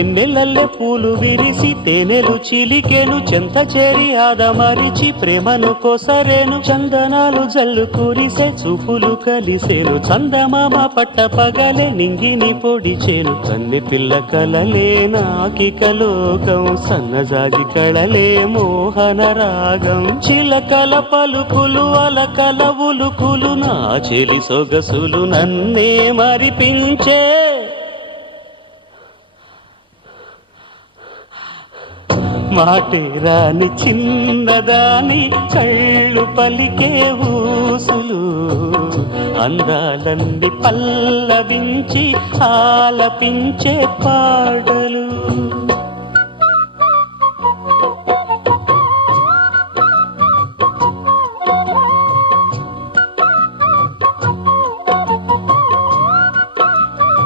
వెన్నెలల్లె పూలు విరిసి తేనెలు చిలికెను చెంత చేరి ఆదమరిచి ప్రేమను కోసరేను చందనాలు జల్లు కురిసే చూపులు కలిసేను చందమామ పట్ట పగలే నింగిని పొడిచేను కన్నె పిల్ల కలలే నాకిక లోకం సన్నజాజి కళలే మోహన రాగం చిలకల పలుకులు అలకల ఉలుకులు నా చెలి సొగసులు నన్నే మరిపించే మాటే రాని చిన్నదాని కళ్ళు పలికే ఊసులు అందాలన్నీ పల్లవించి ఆలపించే పాటలు